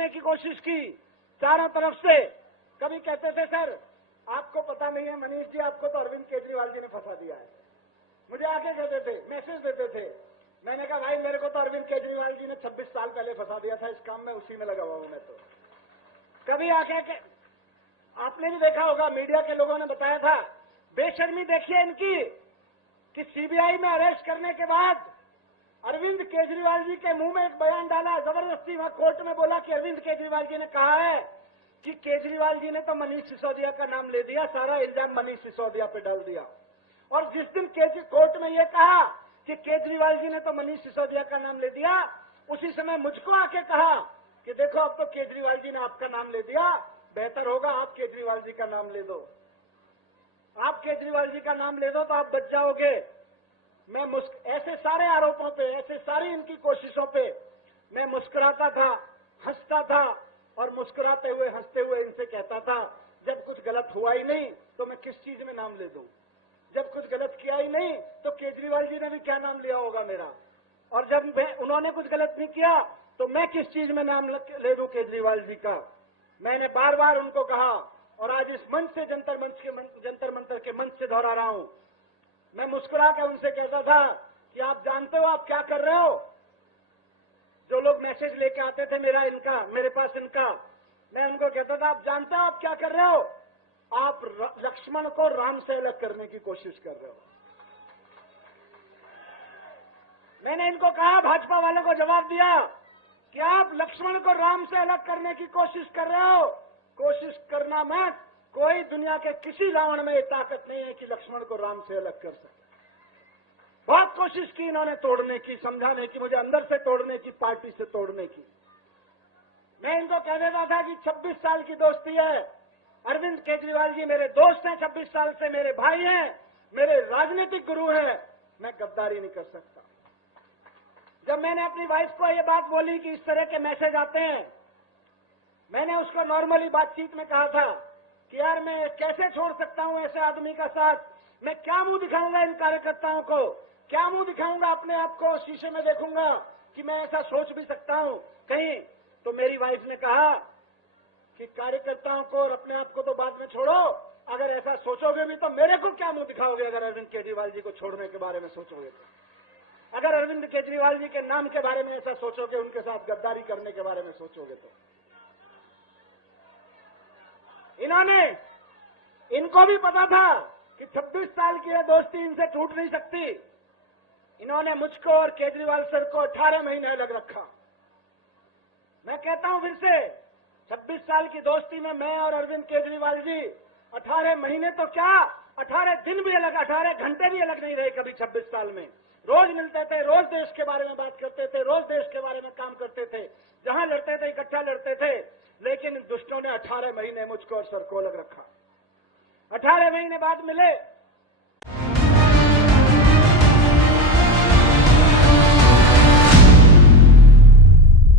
करने की कोशिश की चारों तरफ से। कभी कहते थे सर आपको पता नहीं है मनीष जी, आपको तो अरविंद केजरीवाल जी ने फंसा दिया है। मुझे आके कहते थे, मैसेज देते थे। मैंने कहा भाई मेरे को तो अरविंद केजरीवाल जी ने 26 साल पहले फंसा दिया था, इस काम में उसी में लगा हुआ हूं मैं तो। कभी आके आपने भी देखा होगा, मीडिया के लोगों ने बताया था, बेशर्मी देखिए इनकी कि सीबीआई में अरेस्ट करने के बाद अरविंद केजरीवाल जी के मुंह में एक बयान डाला, जबरदस्ती वहां कोर्ट में बोला कि अरविंद केजरीवाल जी ने कहा है कि केजरीवाल जी ने तो मनीष सिसोदिया का नाम ले दिया, सारा इल्जाम मनीष सिसोदिया पे डाल दिया। और जिस दिन कोर्ट में यह कहा कि केजरीवाल जी ने तो मनीष सिसोदिया का नाम ले दिया, उसी समय मुझको आके कहा कि देखो अब तो केजरीवाल जी ने आपका नाम ले दिया, बेहतर होगा आप केजरीवाल जी का नाम ले दो, आप केजरीवाल जी का नाम ले दो तो आप बच जाओगे। मैं ऐसे सारे आरोपों पे, ऐसे सारी इनकी कोशिशों पे मैं मुस्कुराता था, हंसता था, और मुस्कुराते हुए हंसते हुए इनसे कहता था जब कुछ गलत हुआ ही नहीं तो मैं किस चीज में नाम ले दूं, जब कुछ गलत किया ही नहीं तो केजरीवाल जी ने भी क्या नाम लिया होगा मेरा, और जब उन्होंने कुछ गलत नहीं किया तो मैं किस चीज में नाम ले दूं केजरीवाल जी का। मैंने बार बार उनको कहा, और आज इस मंच से जंतर मंतर के मंच से दोहरा रहा हूं। मैं मुस्कुरा कर उनसे कहता था कि आप जानते हो आप क्या कर रहे हो। जो लोग मैसेज लेके आते थे मेरे पास इनका, मैं उनको कहता था आप जानते हो आप क्या कर रहे हो, आप लक्ष्मण को राम से अलग करने की कोशिश कर रहे हो। मैंने इनको कहा, भाजपा वालों को जवाब दिया कि आप लक्ष्मण को राम से अलग करने की कोशिश कर रहे हो। कोशिश करना मत, कोई दुनिया के किसी रावण में ये ताकत नहीं है कि लक्ष्मण को राम से अलग कर सके। बहुत कोशिश की इन्होंने तोड़ने की, समझाने की, मुझे अंदर से तोड़ने की, पार्टी से तोड़ने की। मैं इनको कह देता था कि 26 साल की दोस्ती है, अरविंद केजरीवाल जी मेरे दोस्त हैं, 26 साल से मेरे भाई हैं, मेरे राजनीतिक गुरु हैं, मैं गद्दारी नहीं कर सकता। जब मैंने अपनी वाइफ को ये बात बोली कि इस तरह के मैसेज आते हैं, मैंने उसको नॉर्मली बातचीत में कहा था कि यार मैं कैसे छोड़ सकता हूं ऐसे आदमी का साथ, मैं क्या मुंह दिखाऊंगा इन कार्यकर्ताओं को, क्या मुंह दिखाऊंगा अपने आप को, शीशे में देखूंगा कि मैं ऐसा सोच भी सकता हूं कहीं। तो मेरी वाइफ ने कहा कि कार्यकर्ताओं को और अपने आप को तो बाद में छोड़ो, अगर ऐसा सोचोगे भी तो मेरे को क्या मुंह दिखाओगे अगर अरविंद केजरीवाल जी को छोड़ने के बारे में सोचोगे तो, अगर अरविंद केजरीवाल जी के नाम के बारे में ऐसा सोचोगे, उनके साथ गद्दारी करने के बारे में सोचोगे तो। इनको भी पता था कि 26 साल की यह दोस्ती इनसे टूट नहीं सकती। इन्होंने मुझको और केजरीवाल सर को 18 महीने अलग रखा। मैं कहता हूं फिर से, 26 साल की दोस्ती में मैं और अरविंद केजरीवाल जी 18 महीने तो क्या, 18 दिन भी अलग, 18 घंटे भी अलग नहीं रहे कभी 26 साल में। रोज मिलते थे, रोज देश के बारे में बात करते थे, रोज देश के बारे में काम करते थे, जहां लड़ते थे इकट्ठा लड़ते थे। लेकिन दुष्टों ने 18 महीने मुझको और सर को अलग रखा। 18 महीने बाद मिले